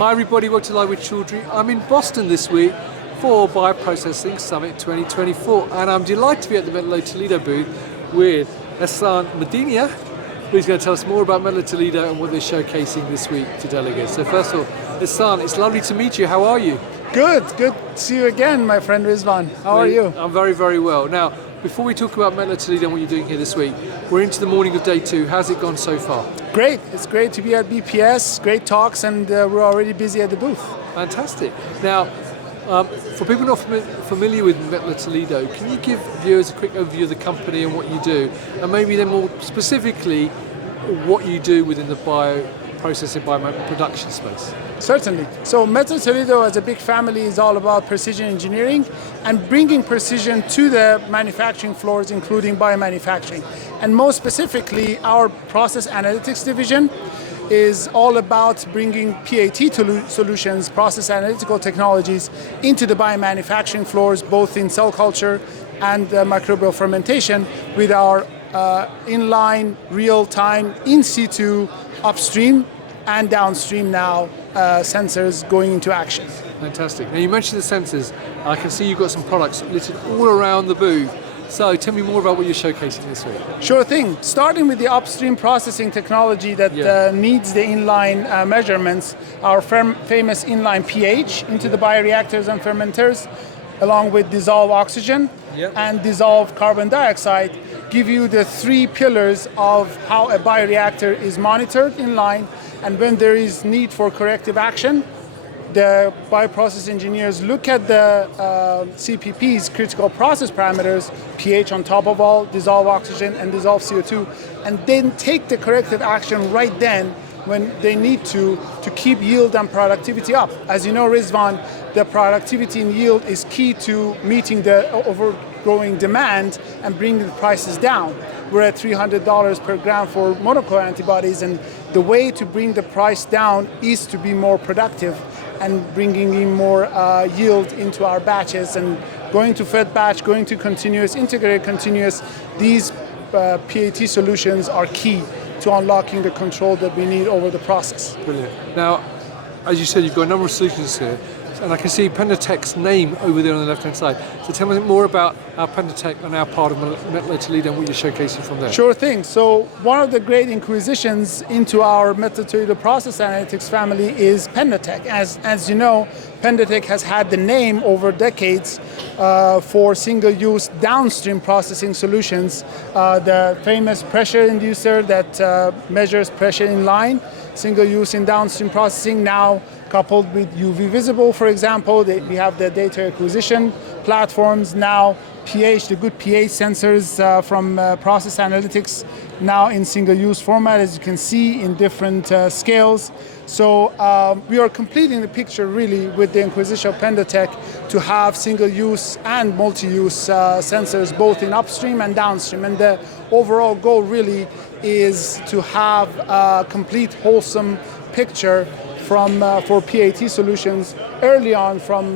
Hi everybody, welcome to Live with Chaudhry. I'm in Boston this week for Bioprocessing Summit 2024 and I'm delighted to be at the Mettler-Toledo booth with Ehsan Mahdinia, who's going to tell us more about Mettler-Toledo and what they're showcasing this week to delegates. So first of all, Ehsan, it's lovely to meet you. How are you? Good to see you again, my friend Rizwan. How are you? I'm very, very well. Now, before we talk about Mettler-Toledo and what you're doing here this week, we're into the morning of day 2. How's it gone so far? Great. It's great to be at BPS, great talks, and we're already busy at the booth. Fantastic. Now, for people not familiar with Mettler-Toledo, can you give viewers a quick overview of the company and what you do, and maybe then more specifically, what you do within the bioprocessing, bioproduction space? Certainly. So Mettler-Toledo as a big family is all about precision engineering and bringing precision to the manufacturing floors, including biomanufacturing. And most specifically, our process analytics division is all about bringing PAT solutions, process analytical technologies, into the biomanufacturing floors, both in cell culture and microbial fermentation, with our inline, real-time, in situ, upstream and downstream now sensors going into action. Fantastic. Now you mentioned the sensors. I can see you've got some products littered all around the booth. So tell me more about what you're showcasing this week. Sure thing. Starting with the upstream processing technology that needs the inline measurements, our famous inline pH into the bioreactors and fermenters, along with dissolved oxygen and dissolved carbon dioxide, give you the 3 pillars of how a bioreactor is monitored inline, and when there is need for corrective action, the bioprocess engineers look at the CPPs, critical process parameters, pH on top of all, dissolved oxygen and dissolved CO2, and then take the corrective action right then when they need to keep yield and productivity up. As you know, Rizwan, the productivity and yield is key to meeting the overgrowing demand and bringing the prices down. We're at $300 per gram for monoclonal antibodies, and the way to bring the price down is to be more productive and bringing in more yield into our batches and going to fed batch, going to continuous, integrated continuous. These PAT solutions are key to unlocking the control that we need over the process. Brilliant. Now, as you said, you've got a number of solutions here, and I can see PendoTECH's name over there on the left-hand side. So tell me more about our PendoTECH and our part of Mettler-Toledo and what you're showcasing from there. Sure thing. So one of the great inquisitions into our Mettler-Toledo process analytics family is PendoTECH. As you know, PendoTECH has had the name over decades for single-use downstream processing solutions. The famous pressure inducer that measures pressure in line, single-use in downstream processing, now coupled with UV visible, for example. We have the data acquisition platforms now, pH, the good pH sensors from process analytics now in single-use format, as you can see, in different scales. So we are completing the picture really with the acquisition of PendoTECH to have single-use and multi-use sensors both in upstream and downstream. And the overall goal really is to have a complete wholesome picture for PAT solutions early on, from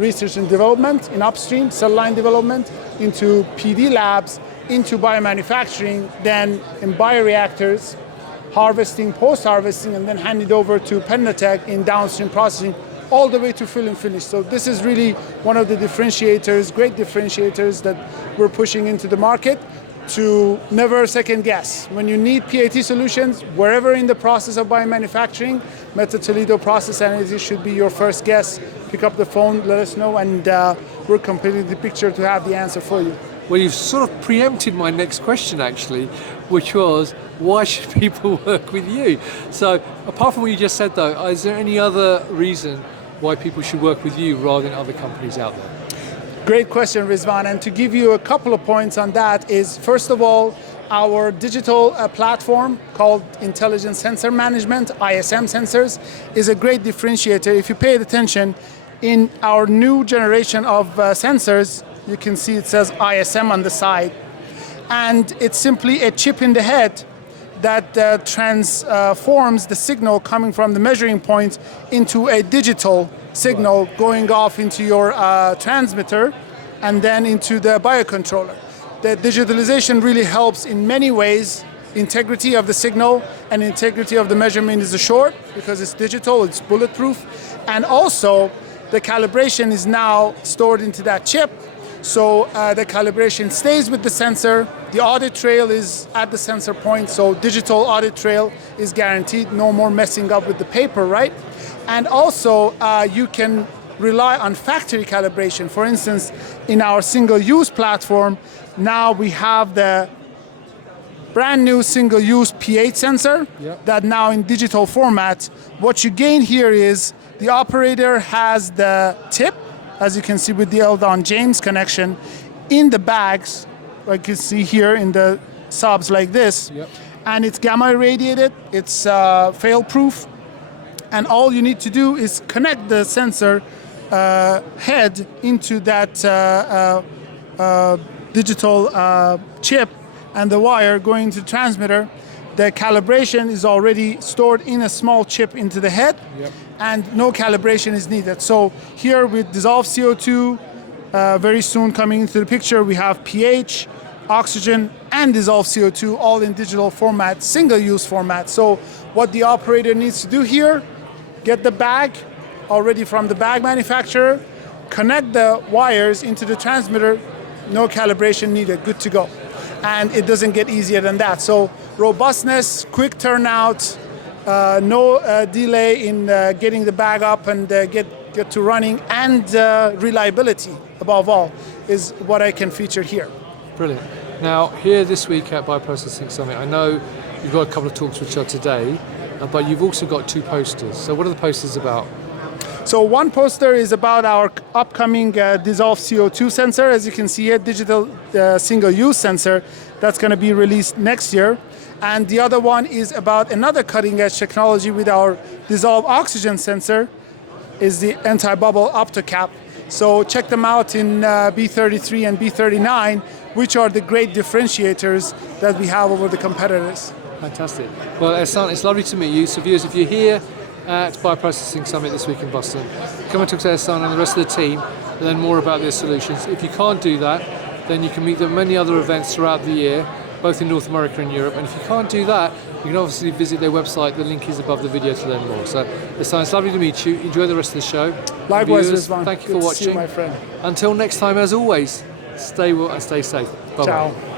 research and development in upstream, cell line development, into PD labs, into biomanufacturing, then in bioreactors, harvesting, post-harvesting, and then hand it over to PendoTECH in downstream processing, all the way to fill and finish. So this is really one of the differentiators, great differentiators that we're pushing into the market, to never second guess. When you need PAT solutions, wherever in the process of biomanufacturing, Mettler-Toledo process analytics should be your first guess. Pick up the phone, let us know, and we're completing the picture to have the answer for you. Well, you've sort of preempted my next question actually, which was, why should people work with you? So apart from what you just said though, is there any other reason why people should work with you rather than other companies out there? Great question, Rizwan, and to give you a couple of points on that is, first of all, our digital platform called Intelligent Sensor Management, ISM sensors, is a great differentiator. If you pay attention, in our new generation of sensors, you can see it says ISM on the side, and it's simply a chip in the head that transforms the signal coming from the measuring point into a digital signal going off into your transmitter and then into the biocontroller. The digitalization really helps in many ways integrity of the signal and integrity of the measurement is assured because it's digital, it's bulletproof. And also, the calibration is now stored into that chip. So the calibration stays with the sensor. The audit trail is at the sensor point, so digital audit trail is guaranteed. No more messing up with the paper, right? And also, you can rely on factory calibration. For instance, in our single-use platform, now we have the brand new single-use pH sensor that now in digital format. What you gain here is the operator has the tip, as you can see with the Eldon James connection, in the bags, like you see here in the subs like this. And it's gamma irradiated, it's fail-proof, and all you need to do is connect the sensor head into that digital chip and the wire going to the transmitter. The calibration is already stored in a small chip into the head, and no calibration is needed. So here with dissolved CO2, very soon coming into the picture, we have pH, oxygen, and dissolved CO2 all in digital format, single-use format. So what the operator needs to do here, get the bag already from the bag manufacturer, connect the wires into the transmitter, no calibration needed, good to go. And it doesn't get easier than that. So robustness, quick turnout, no delay in getting the bag up and get to running, and reliability above all is what I can feature here. Brilliant. Now, here this week at Bioprocessing Summit, I know you've got a couple of talks which are today, but you've also got 2 posters. So what are the posters about? So one poster is about our upcoming dissolved CO2 sensor. As you can see here, digital single-use sensor that's going to be released next year. And the other one is about another cutting-edge technology with our dissolved oxygen sensor, is the anti-bubble OptoCap. So check them out in B33 and B39, which are the great differentiators that we have over the competitors. Fantastic. Well, Eshsan, it's lovely to meet you. So viewers, if you're here at Bioprocessing Summit this week in Boston, come and talk to Eshsan and the rest of the team and learn more about their solutions. If you can't do that, then you can meet them at many other events throughout the year, both in North America and Europe. And if you can't do that, you can obviously visit their website. The link is above the video to learn more. So, Eshsan, it's lovely to meet you. Enjoy the rest of the show. Likewise, viewers, Rizwan. thank you Good for to see you, watching. my friend. Until next time, as always, stay well and stay safe. Bye-bye. Ciao.